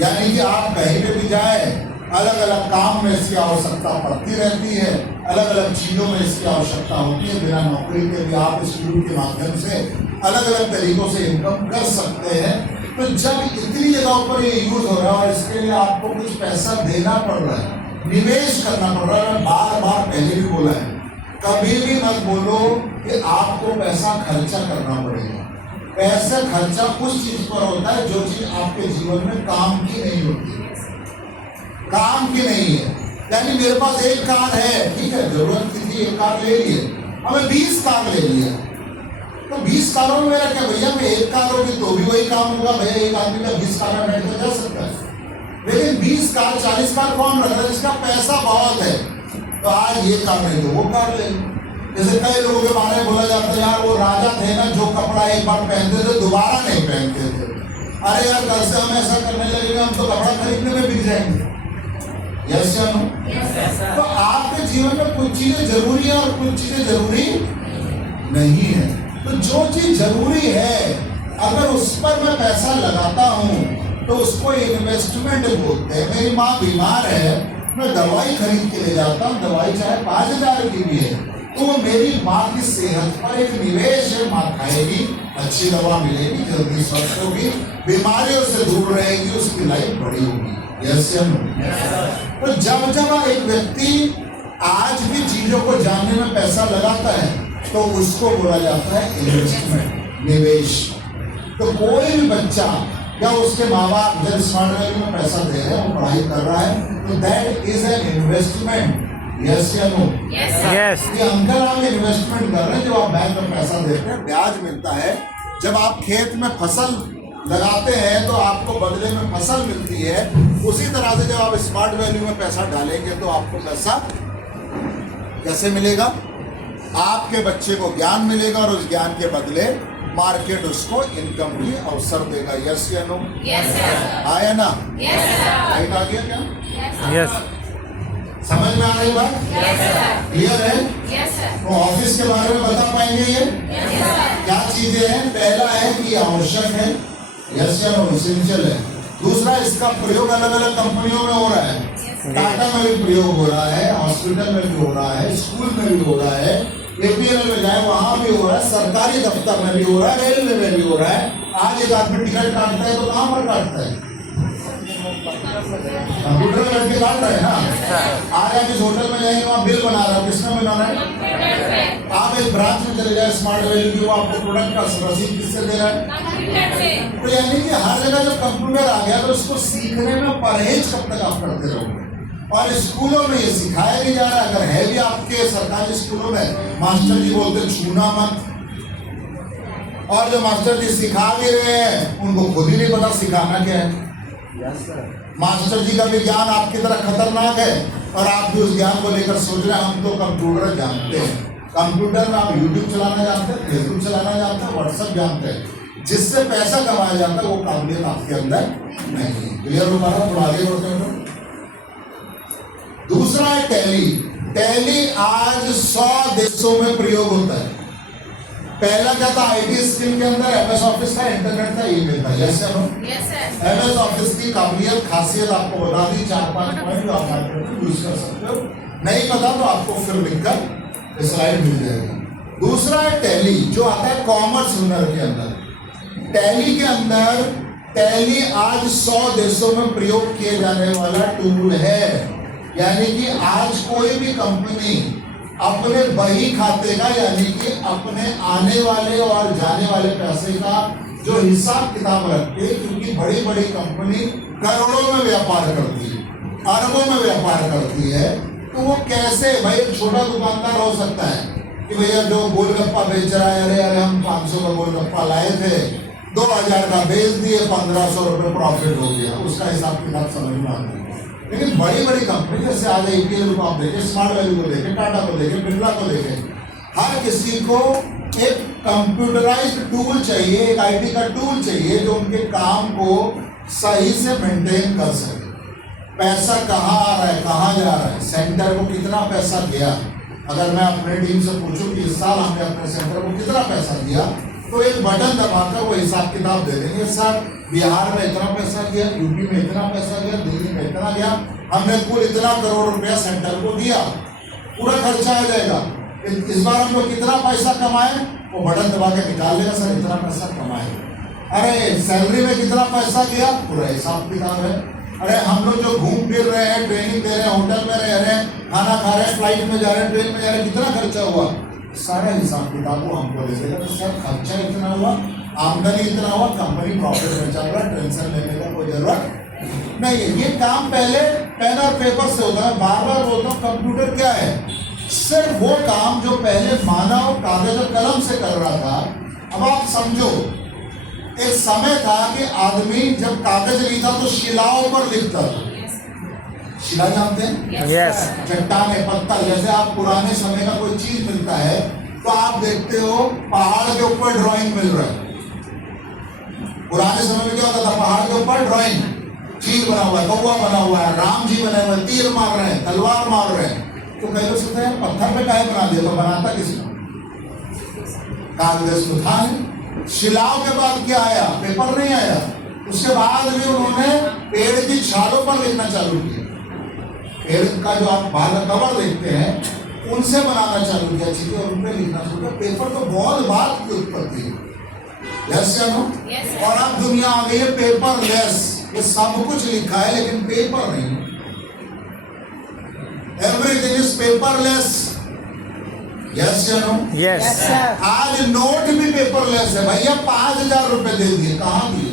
यानी कि आप कहीं पे भी जाए अलग अलग काम में इसकी आवश्यकता पड़ती रहती है, अलग अलग चीज़ों में इसकी आवश्यकता होती है। बिना नौकरी के भी आप स्कूल के माध्यम से अलग अलग तरीकों से इनकम कर सकते हैं। तो जब इतनी जगहों पर ये यूज हो रहा है और इसके लिए आपको कुछ पैसा देना पड़ रहा है, निवेश करना पड़ रहा है, मैं बार बार पहले भी बोला है, कभी भी मत बोलो कि आपको पैसा खर्चा करना पड़ेगा। पैसा खर्चा उस चीज पर होता है जो चीज आपके जीवन में काम की नहीं होती, काम की नहीं है। यानी मेरे पास एक कार है, ठीक है, जरूरत थी एक कार ले लिए, हमें 20 कार ले लिया, तो 20 कारों में मेरा क्या भैया, मैं एक कार होगी तो भी वही काम होगा भैया, एक आदमी का 20 कार में बैठ कर जा सकता है, लेकिन 20 कार 40 कार कौन रख रहा है जिसका पैसा बहुत है, तो आज ये कार नहीं तो वो कार ले लो। जैसे कई लोगों के बारे में बोला जाता है, यार वो राजा थे ना जो कपड़ा एक बार पहनते थे दोबारा नहीं पहनते थे। अरे यार कल से हम ऐसा करने लगेंगे, हम तो कपड़ा खरीदने में बिक जाएंगे। यस या नो? तो आपके जीवन में कुछ चीजें जरूरी है और कुछ चीजें जरूरी नहीं है। तो जो चीज जरूरी है अगर उस पर मैं पैसा लगाता हूँ तो उसको इन्वेस्टमेंट बोलते हैं। मेरी माँ बीमार है, मैं दवाई खरीद के ले जाता हूँ, दवाई चाहे 5,000 की भी है, तो वो मेरी माँ की सेहत पर एक निवेश है। माँ खाएगी, अच्छी दवा मिलेगी, जल्दी स्वस्थ होगी, बीमारियों से दूर रहेगी, उसकी लाइफ बड़ी होगी। यस या नो? तो जब जब एक व्यक्ति आज भी चीजों को जानने में पैसा लगाता है तो उसको बोला जाता है इन्वेस्टमेंट, निवेश। तो कोई भी बच्चा या उसके माँ बाप जब स्मार्ट वैल्यू में पैसा दे रहे हैं, वो पढ़ाई कर रहा है, तो that is an investment. Yes या नो? यस। ये अंकल आप इन्वेस्टमेंट कर रहे हैं, जब आप बैंक में पैसा देते हैं ब्याज मिलता है। जब आप खेत में फसल लगाते हैं तो आपको बदले में फसल मिलती है। उसी तरह से जब आप स्मार्ट वैल्यू में पैसा डालेंगे तो आपको पैसा कैसे मिलेगा? आपके बच्चे को ज्ञान मिलेगा और उस ज्ञान के बदले मार्केट उसको इनकम की अवसर देगा। यस या नो? आया ना? राइट आ गया क्या? यस। समझ में आ रही बात? क्लियर है? तो ऑफिस के बारे में बता पाएंगे ये क्या चीजें हैं? पहला है कि आवश्यक है, यस या नो, एसेंशियल है। दूसरा, इसका प्रयोग अलग अलग कंपनियों में हो रहा है, टाटा में भी प्रयोग हो रहा है, हॉस्पिटल में भी हो रहा है, स्कूल में भी हो रहा है, एपीएल में जाए वहां भी हो रहा है, सरकारी दफ्तर में भी हो रहा है, रेलवे में भी हो रहा है। आज एक आदमी टिकट काटता है तो कहाँ पर काटता है? कंप्यूटर में बैठ के काट रहे हैं ना। आज आप इस होटल में जाएंगे, वहाँ बिल बना रहा है, किसमें बनाना है? आप एक ब्रांच में चले जाए स्मार्ट वैल्यू की, वो आपको प्रोडक्ट का रसीद किससे दे रहा है? तो यानी कि हर जगह जब कंप्यूटर आ गया तो उसको सीखने में परहेज कब तक आप करते रहोगे? और स्कूलों में ये सिखाया नहीं जा रहा। अगर है भी आपके सरकारी स्कूलों में, मास्टर जी बोलते छूना मत, और जो मास्टर जी सिखा भी रहे हैं उनको खुद ही नहीं पता सिखाना क्या है। मास्टर जी का भी ज्ञान आपकी तरह खतरनाक है और आप भी उस ज्ञान को लेकर सोच रहे हैं हम तो कंप्यूटर जानते हैं। कंप्यूटर में आप यूट्यूब चलाना जानते हैं, फेसबुक चलाना जानते हैं, व्हाट्सएप जानते हैं, जिससे पैसा कमाया जाता है वो काबिलियत आपके अंदर नहीं है। क्लियर हो पा रहा? थोड़ा आगे बढ़ते हैं। दूसरा है टैली। टैली आज 100 देशों में प्रयोग होता है। पहला क्या था? आईटी स्किल के अंदर एमएस ऑफिस था, इंटरनेट था, ईमेल था। Yes sir? एमएस ऑफिस की काबिलियत खासियत आपको बता दी, 4-5 पॉइंट आप यूज कर सकते हो। नहीं पता तो आपको फिर लिखकर स्लाइड मिल जाएगी। दूसरा है टैली, जो आता है कॉमर्स हुनर के अंदर। टैली के अंदर टैली आज 100 देशों में प्रयोग किए जाने वाला टूल है। यानी कि आज कोई भी कंपनी अपने बही खाते का, यानी कि अपने आने वाले और जाने वाले पैसे का जो हिसाब किताब रखते, क्योंकि बड़ी बड़ी कंपनी करोड़ों में व्यापार करती है, अरबों में व्यापार करती है, तो वो कैसे, भाई एक छोटा दुकानदार हो सकता है कि भैया जो गोलगप्पा बेच रहा है, अरे अरे हम 500 का गोलगप्पा लाए थे, 2000 का बेच दिए, 1500 रुपये प्रॉफिट हो गया, उसका हिसाब किताब समझ में आता है। लेकिन बड़ी बड़ी कंपनी जैसे आज APL को आप देखें, स्मार्ट वैल्यू को देखें, टाटा को देखें, बिरला को देखें, हर किसी को एक कंप्यूटराइज्ड टूल चाहिए, एक IT का टूल चाहिए जो उनके काम को सही से मेंटेन कर सके। पैसा कहाँ आ रहा है, कहाँ जा रहा है, सेंटर को कितना पैसा गया। अगर मैं अपने टीम से पूछूं कि इस साल हमने अपने सेंटर को कितना पैसा दिया, तो एक बटन दबाकर वो हिसाब किताब दे देंगे, सर बिहार में इतना पैसा गया, यूपी में इतना पैसा गया, दिल्ली में इतना गया, हमने कुल इतना करोड़ रुपया सेंटर को दिया, पूरा खर्चा आ जाएगा। इस बार हम लोग कितना पैसा कमाए, वो बटन दबा के निकाल लेगा, सर इतना पैसा कमाए। अरे सैलरी में कितना पैसा गया, पूरा हिसाब किताब है। अरे हम लोग जो घूम फिर रहे हैं, ट्रेनिंग दे रहे हैं, होटल में रह रहे हैं, खाना खा रहे हैं, फ्लाइट में जा रहे हैं, ट्रेन में जा रहे हैं, कितना खर्चा हुआ, सारा हिसाब किताब वो हमको दे देगा। तो सर खर्चा इतना हुआ, आमदनी इतना हुआ, कंपनी प्रॉफिट में चल रहा है, टेंशन लेने का कोई जरूरत नहीं है। ये काम पहले पेन और पेपर से होता है। बार बार बोलता हूँ, कंप्यूटर क्या है? सिर्फ वो काम जो पहले मानव कागज और कलम से कर रहा था। अब आप समझो, एक समय था कि आदमी जब कागज लिखता तो शिलाओं पर लिखता था। शिला जानते हैं? यस। चट्टान, पत्थर, जैसे आप पुराने समय का कोई चीज मिलता है तो आप देखते हो पहाड़ के ऊपर ड्राइंग मिल रहा है। पुराने समय में क्या होता था? पहाड़ के ऊपर ड्राइंग, चील बना हुआ है, कौवा बना हुआ है, राम जी बने हुए, तीर मार रहे हैं, तलवार मार रहे हैं। तो कई लोग सोचते हैं पत्थर पे काहे बना दिया, तो बनाता किसने? कागज तो था नहीं। शिलाओं के बाद क्या आया? पेपर नहीं आया। उसके बाद भी उन्होंने पेड़ की छालों पर लिखना चालू किया। पेड़ का जो आप बाहर कवर देखते हैं उनसे बनाना चालू किया चीजें और उनपे लिखना शुरू किया। पेपर तो बहुत बात की उत्पत्ति है। यस या नो? और अब दुनिया आ गई है पेपरलेस। ये सब कुछ लिखा है लेकिन पेपर नहीं। Everything is paperless. यस या नो? यस। आज नोट भी पेपरलेस है। भैया 5000 रुपए दे दिए, कहाँ दिए?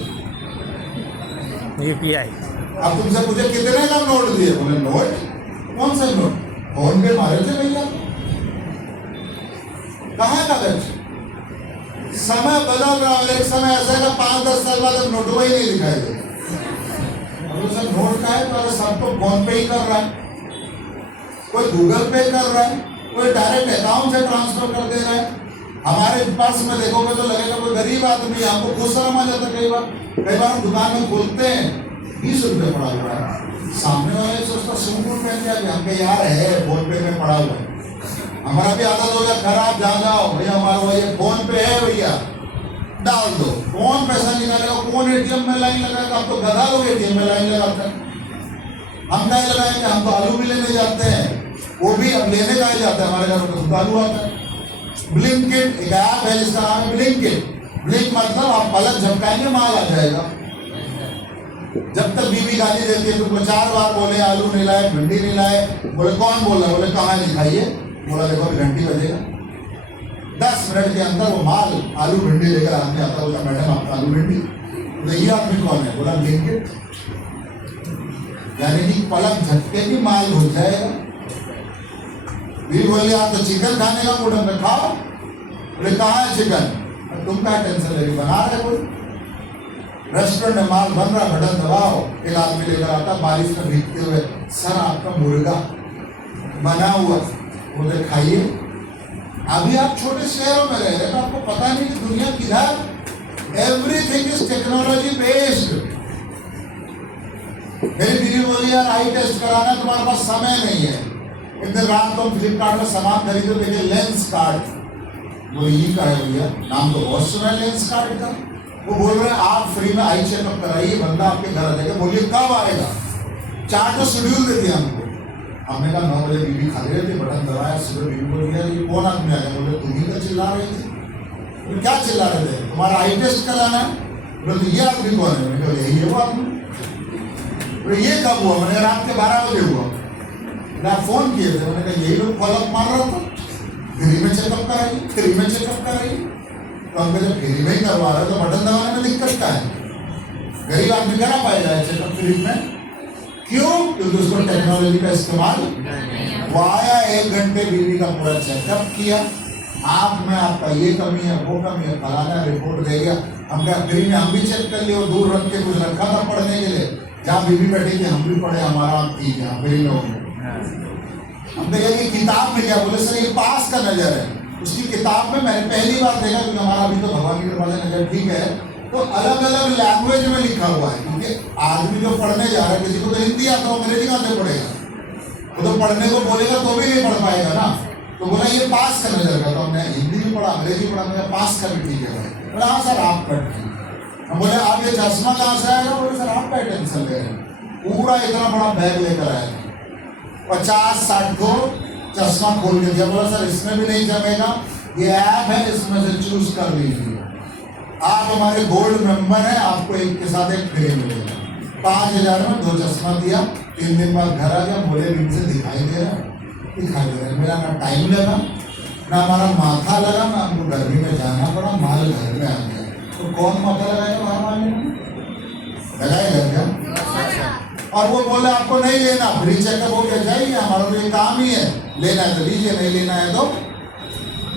UPI। अब तुमसे पूछे कितने का नोट दिए? बोले नोट? कौन सा नोट? फोन पे मारे थे भैया। कहाँ कागज? समय बदल रहा है। एक समय ऐसा है 5-10 साल बाद अब नोटों ही नहीं दिखाई दे। अब सर नोट का है तो सब तो फोन पे ही कर रहा है, कोई गूगल पे कर रहा है, कोई डायरेक्ट अकाउंट से ट्रांसफर कर दे रहा है। हमारे पर्स में देखोगे तो लगेगा कोई गरीब आदमी, हमको खुश शर्म आ जाता है। कई बार हम दुकान में खोलते हैं 20 रुपये पड़ा हुआ है, सामने वाले सोचता सूट पहन जाए, हमके यार है फोन पे में पड़ा हुआ है। हमारा भी आदत हो गया खराब, जा जाओ भैया हमारा भैया फोन पे है, भैया डाल दो। कौन पैसा निकालेगा? कौन ATM में लाइन लगाएगा? हम तो गधा लोग ATM में लाइन लगाते हैं। हम क्या लगाएंगे? हम तो आलू भी लेने जाते हैं, वो भी अब लेने का ही जाता है। हमारे घर में तो आलू आता है। ब्लिंकिट एक ऐप है जिसका नाम है ब्लिंकिट। ब्लिंक मतलब आप पलक झपकाएंगे माल आ जाएगा। जब तक बीवी गाली देती है तो 4 बार बोले आलू नहीं लाए, भिंडी नहीं लाए। बोले कौन बोल रहा है? बोले कहाँ दिखाइए। बोला देखो घंटी बजेगा। 10 मिनट के अंदर वो माल आलू भिंडी लेकर आदमी आता है। बोला मैडम आपका आलू भिंडी? तो ये आदमी कौन है? बोला ब्लिंकिट। यानी कि पलक झटके की माल घुस जाएगा। भी बोले आप तो चिकन खाने का मूड में खाओ। बोले कहाँ है चिकन? तुम क्या टेंशन लेके बना रहे कोई? रेस्टोरेंट में माल बन रहा, बटन दबाओ, एक आदमी लेकर आता बारिश में भीगते हुए, सर आपका मुर्गा बना हुआ, बोले खाइए। अभी आप छोटे शहरों में रह रहे हैं तो आपको पता नहीं कि दुनिया किधर। Everything is technology based. मेरी बीवी बोली यार आई टेस्ट कराना, तुम्हारे पास समय नहीं है। एक दिन रात को फ्लिपकार्ट में सामान खरीदो, देखिए लेंस कार्ड। वो ये का है भैया, नाम तो बहुत सुना है लेंस कार्ड का। वो बोल रहे हैं आप फ्री में आई चेकअप कराइए, बंदा आपके घर आ जाएगा। बोलिए कब आएगा? 4 तो शेड्यूल दे दिया हमको। हमने कहा 9 बजे बीवी खा रहे थे, बटन दबाया, सुबह बीवी बोल दिया ये कौन आदमी आ गया? बोले तुम ही तो चिल्ला रहे थे। तो क्या चिल्ला रहे थे? तुम्हारा आई टेस्ट कराना है। बोले तो ये आदमी कौन है? मैंने कहा यही है वो आदमी। बोले ये कब हुआ? मैंने रात के 12 बजे हुआ। मैं फोन किए थे, मैंने कहा यही लोग फॉलोअप मार रहा था, फ्री में चेकअप कराइए, फ्री में चेकअप कराइए। तो हम कहते फ्री में ही करवा रहे तो बटन दबाने में दिक्कत क्या है? गरीब आदमी करा पाएगा चेकअप फ्री में? क्यों? क्योंकि उसको टेक्नोलॉजी का इस्तेमाल। वो आया 1 घंटे बीवी का पूरा चेकअप किया, आँख में आपका ये कमी है वो कमी है, फलाना रिपोर्ट दे गया। हम क्या फ्री में हम भी चेक कर लिए, और दूर रख के कुछ रखा था पढ़ने के लिए, जहाँ बीवी बैठी थी हम भी पढ़े, हमारा आप ठीक है फ्री में हो गया। हम देखा कि किताब में क्या बोले सर ये पास का नजर है। उसकी किताब में मैंने पहली बार देखा, क्योंकि हमारा अभी तो भगवान की कृपा से नजर ठीक है, तो अलग अलग लैंग्वेज में लिखा हुआ है। क्योंकि आदमी जो पढ़ने जा रहा है, किसी को तो हिंदी आता है, अंग्रेजी कहाँ से पढ़ेगा? वो तो पढ़ने को बोलेगा तो भी नहीं पढ़ पाएगा ना। तो बोला ये पास का नजर का, तो हमने हिंदी भी पढ़ा, अंग्रेजी पढ़ा, मैं पास का भी ठीक है भाई। बोला हाँ सर आप पढ़। हम बोले आप ये चश्मा कहाँ से आएगा? बोले सर आप क्या टेंशन ले रहे हैं, पूरा इतना बड़ा बैग लेकर आया, 50-60 को चश्मा खोल के दिया। बोला सर इसमें भी नहीं जमेगा, ये ऐप है इसमें से चूज कर लीजिए, आप हमारे गोल्ड मेंबर हैं, आपको एक के साथ एक फ्री मिलेगा। 5000 में 2 चश्मा दिया। 3 दिन बाद घर आ गया, बोले बीवी से दिखाई दे रहा है, दिखाई दे रहा है। मेरा ना टाइम लगा ना हमारा माथा लगा, ना हमको गर्मी में जाना पड़ा, माल घर में आ गया। तो कौन माथा लगाएगा? वहाँ माल लगाएगा क्या? और वो बोले आपको नहीं लेना, फ्री चेकअप हो गया, जाइए, हमारा तो ये काम ही है, लेना है तो लीजिए, नहीं लेना है तो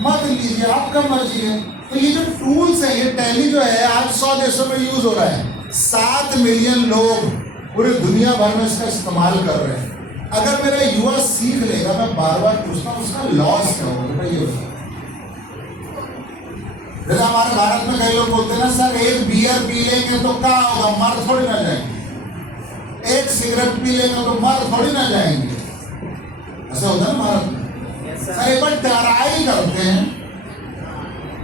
मत लीजिए, आपका मर्जी है। तो ये जो टूल्स है, ये टैली जो है आज 100 देशों में यूज हो रहा है। 7 मिलियन लोग पूरी दुनिया भर में इसका इस्तेमाल कर रहे हैं। अगर मेरा युवा सीख लेगा, मैं बार बार पूछता हूँ उसका लॉस क्या होगा? ये जैसे हमारे भारत में कई लोग बोलते हैं ना सर एक बियर पी लेंगे तो क्या होगा, मर थोड़ी ना जाएंगे, एक सिगरेट पी लेंगे तो मर थोड़ी ना जाएंगे। ऐसा होता है ना भारत में। सर एक बार टराई करते हैं,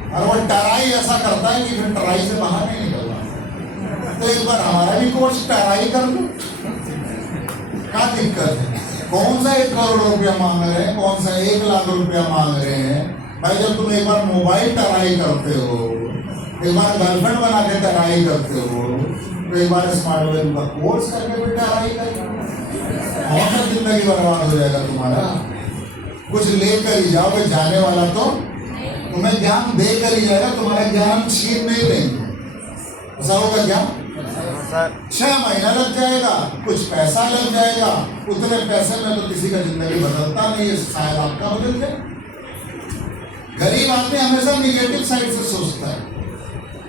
और वो टराई ऐसा करता है कि फिर टराई से बाहर नहीं निकलना। तो एक बार हमारा भी कोर्स टराई कर लो, क्या दिक्कत है? कौन सा 1 करोड़ रुपया मांग रहे हैं, कौन सा 1 लाख रुपया मांग रहे हैं? भाई जब तुम एक बार मोबाइल टराई करते हो, एक बार गर्लफ्रेंड बना के टराई करते हो, तो एक बार स्मार्ट मोबाइल का कोर्स करके भी टराई करेगा, और तो जिंदगी बर्बाद हो जाएगा तुम्हारा। कुछ लेकर ही जाओगे, जाने वाला तो तुम्हें ज्ञान देकर ही जाएगा, तुम्हारा ज्ञान छीन नहीं लेंगे। ऐसा होगा क्या? 6 महीना लग जाएगा, कुछ पैसा लग जाएगा, उतने पैसे में तो किसी का जिंदगी बदलता नहीं है, शायद आपका बदल जाए। गरीब आदमी हमेशा निगेटिव साइड से सोचता है।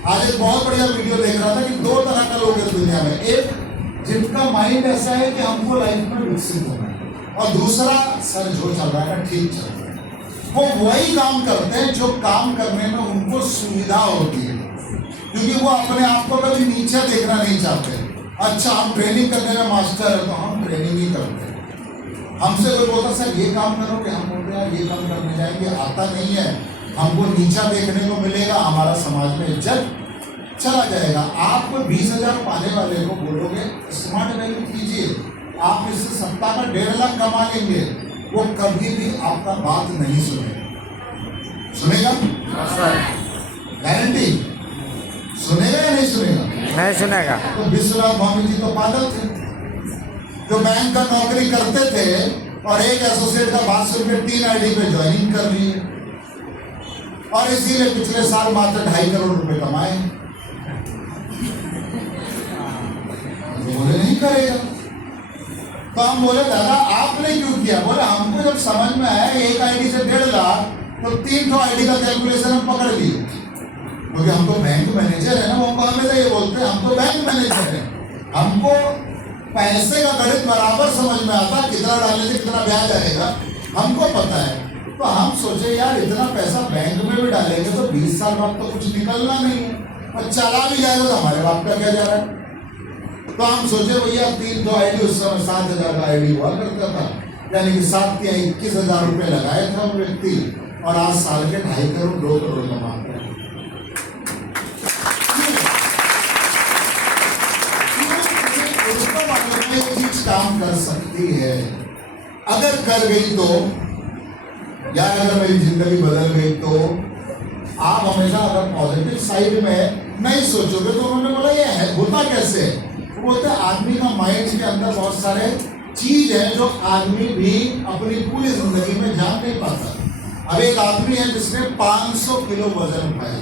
आज एक बहुत बढ़िया वीडियो देख रहा था कि 2 तरह का लोग इस दुनिया में, एक जिनका माइंड ऐसा है कि हमको लाइफ में विकसित होना है, और दूसरा सर जो चल रहा है ना ठीक चल रहा है। वो वही काम करते हैं जो काम करने में उनको सुविधा होती है, क्योंकि वो अपने आप को कभी नीचे देखना नहीं चाहते। अच्छा हम ट्रेनिंग करने में मास्टर है तो हम ट्रेनिंग ही करते हैं। हमसे कोई बोलता सर ये काम करोगे, हम बोलते हैं ये काम करने जाएंगे, आता नहीं है, हमको नीचा देखने को मिलेगा, हमारा समाज में इज्जत चला जाएगा। आप 20,000 पाने वाले को बोलोगे स्मार्ट वैल्यू कीजिए, आप इससे सप्ताह का 1.5 लाख कमा लेंगे, वो कभी भी आपका बात नहीं सुनेगा। सुनेगा? गारंटी? सुनेगा या नहीं सुनेगा? नहीं सुनेगा। तो विश्वनाथ भावी जी तो पागल थे, जो बैंक का नौकरी करते थे और एक एसोसिएट का बात सुन के 3 आईडी पे ज्वाइनिंग कर लिए, और इसीलिए पिछले साल मात्र 2.5 करोड़ रुपए कमाए। बोले नहीं करेगा, तो हम बोले दादा आपने क्यों किया? बोले हमको जब समझ में आया एक आईडी से 1.5 लाख तो 3 आईडी का कैलकुलेशन हम पकड़ लिए, क्योंकि हम तो बैंक मैनेजर है ना, वो हमको हमेशा ये बोलते हैं हम तो बैंक मैनेजर है, हमको पैसे का गणित बराबर समझ में आता, कितना डालने से कितना ब्याज आएगा हमको पता है। तो हम सोचे यार इतना पैसा बैंक में भी डालेंगे तो 20 साल बाद तो कुछ निकलना नहीं है, और चला भी जाएगा तो हमारे बाप का क्या जा रहा है। तो हम सोचे भैया 3 आईडी, उस समय 7,000 का आईडी हुआ करता था, यानी कि 7 या 21,000 रुपये लगाए थे वो व्यक्ति, और आज साल के 2.5 करोड़ 2 करोड़ कमाते हैं। ये चीज काम कर सकती है, अगर कर गई तो, या अगर मेरी जिंदगी बदल गई तो। आप हमेशा अगर पॉजिटिव साइड में नहीं सोचोगे तो उन्होंने बोला ये है होता कैसे है? बोलते आदमी का माइंड के अंदर बहुत सारे चीज है जो आदमी भी अपनी पूरी जिंदगी में जान नहीं पाता। अब एक आदमी है जिसने 500 किलो वजन उठाया,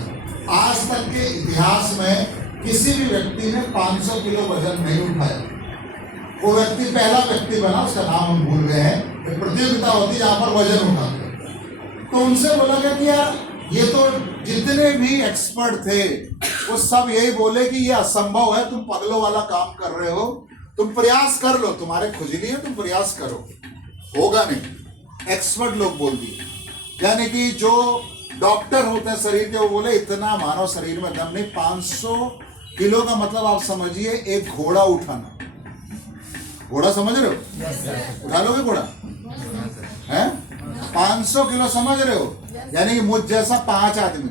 आज तक के इतिहास में किसी भी व्यक्ति ने 500 किलो वजन नहीं उठाया। वो व्यक्ति पहला व्यक्ति बना, उसका नाम हम भूल गए हैं। एक प्रतियोगिता होती जहाँ पर वजन उठाते, तो उनसे बोला गया कि यार ये तो जितने भी एक्सपर्ट थे वो सब यही बोले कि ये असंभव है, तुम पगलों वाला काम कर रहे हो, तुम प्रयास कर लो, तुम्हारे खुजली है तुम प्रयास करो, होगा नहीं। एक्सपर्ट लोग बोल दिए, यानी कि जो डॉक्टर होते हैं शरीर के, वो बोले इतना मानव शरीर में दम नहीं। 500 किलो का मतलब आप समझिए एक घोड़ा उठाना। घोड़ा समझ रहे हो? उठा लोगे घोड़ा है? 500 किलो समझ रहे हो? यानी कि मुझ जैसा 5 आदमी,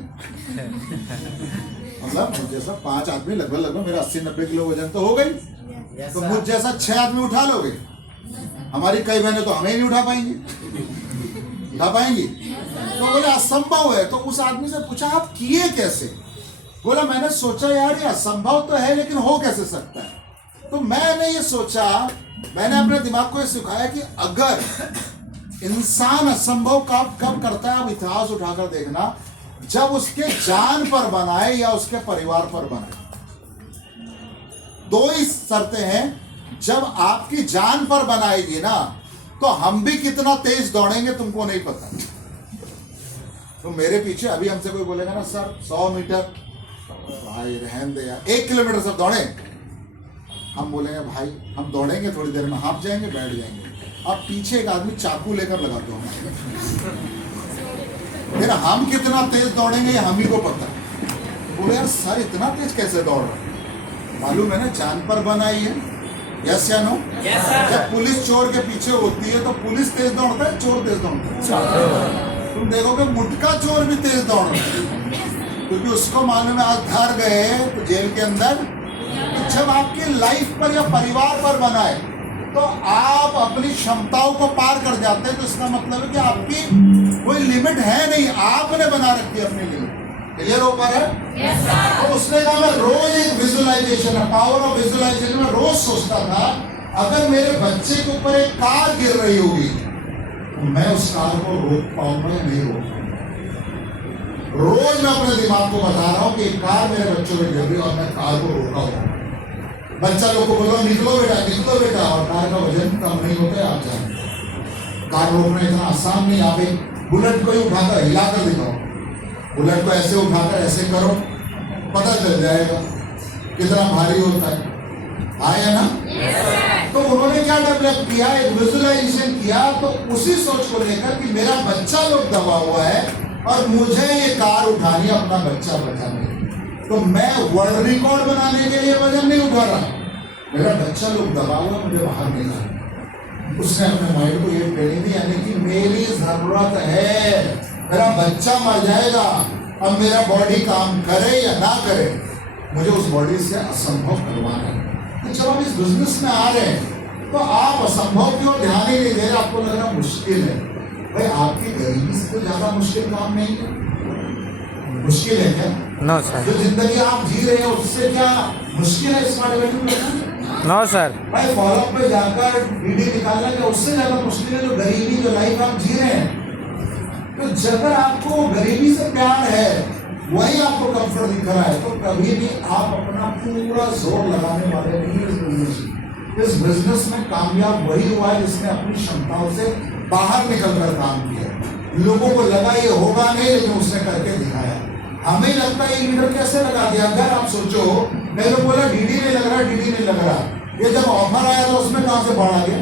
मतलब मुझ जैसा 5 आदमी, लगभग मेरा 80-90 किलो वजन तो हो गई, तो मुझ जैसा 6 आदमी उठा लोगे। हमारी कई बहनें तो हमें ही नहीं उठा पाएंगी, उठा पाएंगी? तो बोले असंभव है। तो उस आदमी से पूछा आप किए कैसे? बोला मैंने सोचा यार ये असंभव तो है लेकिन हो कैसे सकता है। तो मैंने ये सोचा, मैंने अपने दिमाग को ये सिखाया कि अगर इंसान असंभव कब करता है, आप इतिहास उठाकर देखना, जब उसके जान पर बनाए या उसके परिवार पर बनाए। 2 ही शर्तें हैं, जब आपकी जान पर बनाएगी ना तो हम भी कितना तेज दौड़ेंगे तुमको नहीं पता। तो मेरे पीछे अभी हमसे कोई बोलेगा ना सर 100 मीटर, भाई रहन दे यार, 1 किलोमीटर सब दौड़े, हम बोलेंगे भाई हम दौड़ेंगे, थोड़ी देर में हाँफ जाएंगे, बैठ जाएंगे। अब पीछे एक आदमी चाकू लेकर लगा दो, फिर हम कितना तेज दौड़ेंगे ये हम ही को पता है। बोले यार सर इतना तेज कैसे दौड़ रहे? मालूम है ना जान पर बनाई है, यस या नो? जब पुलिस चोर के पीछे होती है तो पुलिस तेज दौड़ता है, चोर तेज दौड़ता है। तुम देखोगे मुटका चोर भी तेज दौड़ रहा है, क्योंकि उसको मालूम है आज धर गए तो जेल के अंदर। तो जब आपकी लाइफ पर या परिवार पर बनाए तो आप अपनी क्षमताओं को पार कर जाते हैं, तो इसका मतलब है कि आपकी कोई लिमिट है नहीं, आपने बना रखी है अपनी लिमिट। क्लियर हो पा रहा है? तो उसने कहा मैं रोज एक विजुअलाइजेशन, पावर ऑफ विजुअलाइजेशन में रोज सोचता था अगर मेरे बच्चे के ऊपर एक कार गिर रही होगी तो मैं उस कार को रोक पाऊंगा या नहीं रोक पाऊंगा। रोज मैं अपने दिमाग को बता रहा हूँ कि एक कार मेरे बच्चों में गिर रही और मैं कार को रोक रहा हूँ। बच्चा लोग को बोलो निकलो बेटा, और कार का वजन कम नहीं होता है। आप जान कार रोकना इतना आसान नहीं। आप एक बुलेट को ही उठाकर हिलाकर दिखाओ, बुलेट को ऐसे उठाकर ऐसे करो, पता चल जाएगा कितना भारी होता है। आया ना? तो उन्होंने क्या डेवलप किया, एक विजुअलाइजेशन किया। तो उसी सोच को लेकर कि मेरा बच्चा लोग दबा हुआ है और मुझे ये कार उठानी है अपना बच्चा बचाने, तो मैं वर्ल्ड रिकॉर्ड बनाने के लिए वजन नहीं उठा रहा, मेरा बच्चा लोग दबा हुआ, मुझे बाहर निकालना। उसने अपने माइंड को ये ट्रेनिंग दी, यानी कि मेरी जरूरत है, मेरा बच्चा मर जाएगा, अब मेरा बॉडी काम करे या ना करे, मुझे उस बॉडी से असंभव करवाना है। तो जब हम इस बिजनेस में आ रहे हैं तो आप असंभव की ओर ध्यान ही नहीं दे रहे, आपको लग रहा मुश्किल है। भाई आपकी गरीबी से तो ज्यादा मुश्किल काम नहीं है। मुश्किल है क्या? No sir. जो जिंदगी आप जी रहे हो उससे क्या मुश्किल है स्मार्ट वैल्यू में? No sir. भाई फॉलोअप पे जाकर वीडियो निकालना क्या उससे ज्यादा मुश्किल है जो गरीबी, जो लाइफ आप जी रहे हैं। तो जब आपको गरीबी से प्यार है, वही आपको कंफर्ट दिख रहा है, तो कभी भी आप अपना पूरा जोर लगाने वाले नहीं। इस बिजनेस में कामयाब वही हुआ है जिसने अपनी क्षमताओं से बाहर निकलकर काम किया। लोगों को लगा ये होगा नहीं, लेकिन उसने करके दिखाया। हमें लगता है ये लीडर कैसे लगा दिया। अगर आप सोचो, कई लोग बोला डीडी नहीं लग रहा, डीडी नहीं लग रहा, ये जब ऑफर आया तो उसमें कहां से बढ़ा गया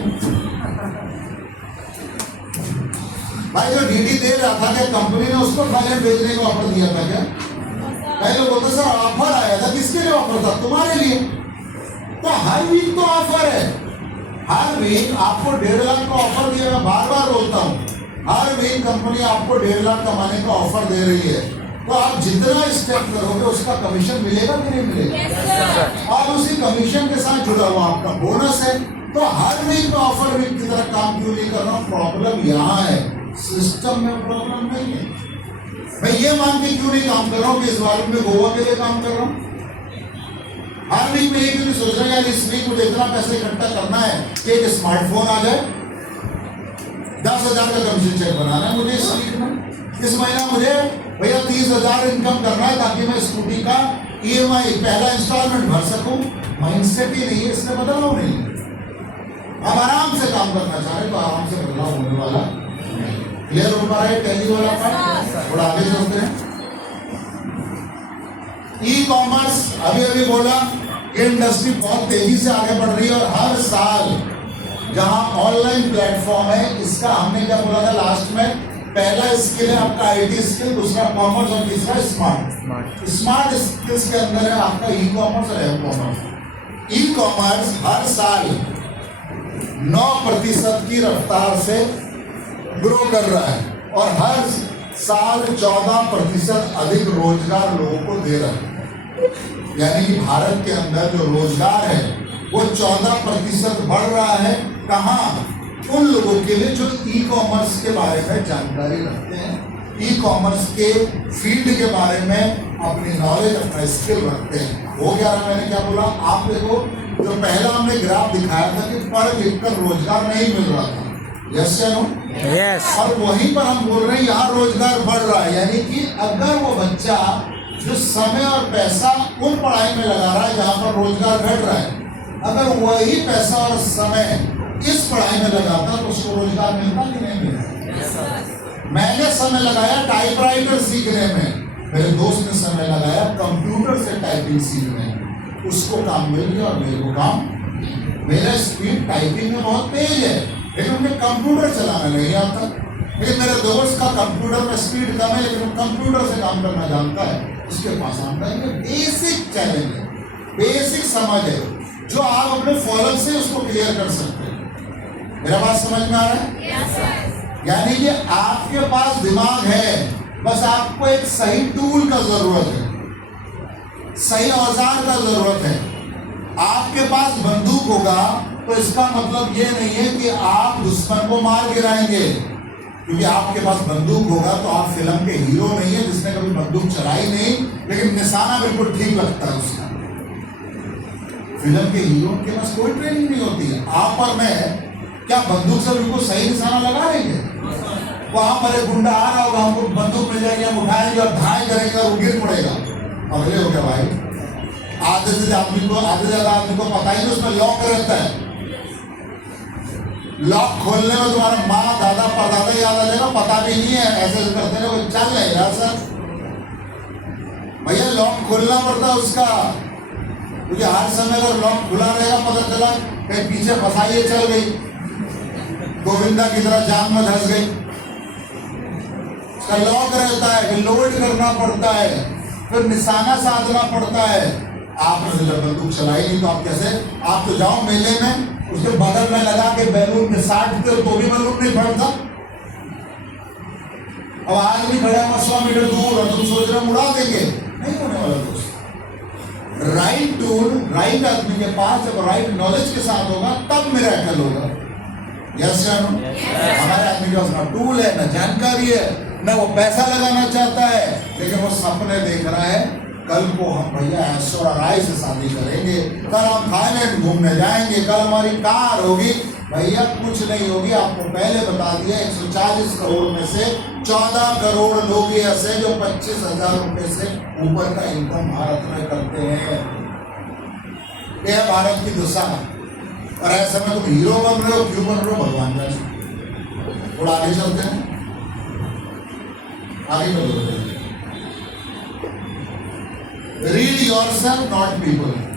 भाई। जो डीडी दे रहा था, क्या कंपनी ने उसको थाईलैंड भेजने का ऑफर दिया था क्या? कई लोग बोलते सर ऑफर आया था, किसके लिए ऑफर था? तुम्हारे लिए। तो हर वीक तो ऑफर है, हर वीक आपको 1.5 लाख का ऑफर दिया। मैं बार बार बोलता हूँ, हर वीक कंपनी आपको 1.5 लाख कमाने का ऑफर दे रही है। तो आप जितना स्टेप करोगे उसका कमीशन मिलेगा कि नहीं मिलेगा? और उसी कमीशन के साथ जुड़ा हुआ आपका बोनस है। तो हर वीक में ऑफर वीक की तरह काम क्यों नहीं कर रहा हूँ? प्रॉब्लम यहाँ है, सिस्टम में प्रॉब्लम नहीं है। मैं ये मान के क्यों नहीं काम कर रहा हूँ कि इस बार में गोवा के लिए काम कर रहा हूँ? हर वीक में ये क्यों नहीं सोच रहे यार इस वीक मुझे इतना पैसे इकट्ठा करना है कि एक स्मार्टफोन आ जाए, 10,000 का कमीशन चेक बनाना है मुझे इस वीक में। इस महीना मुझे भैया 30,000 इनकम करना है ताकि मैं स्कूटी का EMI पहला इंस्टॉलमेंट भर सकूं। माइंडसेट ही नहीं है, इसमें बदलाव नहीं है। अब आराम से काम करना चाह रहे तो आराम से बदलाव होने वाला। क्लियर हो पा रहा है टैली वाला पार्ट? थोड़ा आगे चलते हैं। ई कॉमर्स अभी अभी बोला, ये इंडस्ट्री बहुत तेजी से आगे बढ़ रही है और हर साल जहां ऑनलाइन प्लेटफॉर्म है, इसका हमने क्या बोला था लास्ट में? पहला स्किल है आपका IT स्किल, दूसरा कॉमर्स और तीसरा स्मार्ट। स्मार्ट स्किल्स के अंदर है आपका ई कॉमर्स और एम कॉमर्स। ई कॉमर्स हर साल 9% की रफ्तार से ग्रो कर रहा है और हर साल 14% अधिक रोजगार लोगों को दे रहा है। यानी कि भारत के अंदर जो रोजगार है वो 14% बढ़ रहा है। कहाँ? उन लोगों के लिए जो ई कॉमर्स के बारे में जानकारी रखते हैं, ई कॉमर्स के फील्ड के बारे में अपनी नॉलेज, अपना स्किल रखते हैं। हो गया ना? मैंने क्या बोला? आप देखो, जो पहला हमने ग्राफ दिखाया था कि पढ़ लिख कर रोजगार नहीं मिल रहा था, यस या नो? यस। और वहीं पर हम बोल रहे हैं यहाँ रोजगार बढ़ रहा है। यानी कि अगर वो बच्चा जो समय और पैसा उन पढ़ाई में लगा रहा है जहाँ पर रोजगार घट रहा है, अगर वही पैसा और समय इस पढ़ाई में लगाता तो उसको रोजगार मिलता कि नहीं मिलता? मैंने समय लगाया टाइपराइटर सीखने में, मेरे दोस्त ने समय लगाया कंप्यूटर से टाइपिंग सीखने में, उसको काम मिल गया और मेरे को काम। मेरा स्पीड टाइपिंग में बहुत तेज है लेकिन उन्हें कंप्यूटर चलाना नहीं आता। लेकिन मेरे दोस्त का कंप्यूटर में स्पीड कम है लेकिन कंप्यूटर से काम करना जानता है, उसके पास आता है। ये बेसिक चैलेंज है, बेसिक समझ है जो आप अपने फॉलोअर से उसको क्लियर कर सकते हैं। मेरा बात समझ में आ रहा है? यानी कि आपके पास दिमाग है, बस आपको एक सही टूल का जरूरत है, सही औजार का जरूरत है। आपके पास बंदूक होगा तो इसका मतलब ये नहीं है कि आप दुश्मन को मार गिराएंगे। क्योंकि आपके पास बंदूक होगा तो आप फिल्म के हीरो नहीं है जिसने कभी बंदूक चलाई नहीं, लेकिन निशाना बिल्कुल ठीक लगता है उसका। फिल्म के हीरो के पास कोई ट्रेनिंग नहीं होती है। आप और मैं क्या बंदूक से बिल्कुल सही निशाना लगा लेंगे? वहां पर एक गुंडा आ रहा होगा, हमको बंदूक मिल जाएगी, हम उठाएंगे और धाए करेंगे और गिर पड़ेगा। अगले हो गया भाई, आधे से ज्यादा आदमी को पता ही नहीं उसमें लॉक रहता है। लॉक खोलने में तुम्हारा माँ दादा परदादा याद आ जाएगा, पता भी नहीं है, ऐसे करते रहे, चल नहीं यार सर भैया लॉक खोलना पड़ता है उसका। क्योंकि हर समय अगर लॉक खुला रहेगा पता चला कहीं पीछे फंसाइए चल गई, गोविंदा की तरह जान में धंस गई। उसका लॉक रहता है, फिर लोड करना पड़ता है, फिर निशाना साधना पड़ता है। आपने जब बंदूक चलाई नहीं तो आप कैसे? आप तो जाओ मेले में, उसके बगल में लगा के बैलून में साटते हो तो भी बैलून नहीं फटता। अब आदमी खड़ा है 100 मीटर दूर और तुम सोच रहे उड़ा देंगे, नहीं होने वाला दोस्त। राइट टूल राइट आदमी के पास जब राइट नॉलेज के साथ होगा तब मिरेकल होगा। यस या नो? हमारे आदमी के पास ना टूल है, ना जानकारी है, ना वो पैसा लगाना चाहता है, लेकिन वो सपने देख रहा है कल को हम भैया ऐश्वर्या राय से शादी करेंगे, कल हम थाईलैंड घूमने जाएंगे, कल हमारी कार होगी। भैया कुछ नहीं होगी, आपको पहले बता दिया। 140 करोड़ में से 14 करोड़ लोग ऐसे जो 25,000 रुपए से ऊपर का इनकम भारत में करते हैं। यह भारत की दशा। और ऐसे में तुम हीरो बन रहे हो, क्यों बन रहे हो भगवान जाने। थोड़ा आगे चलते हैं, आगे बढ़ो। Read yourself not people.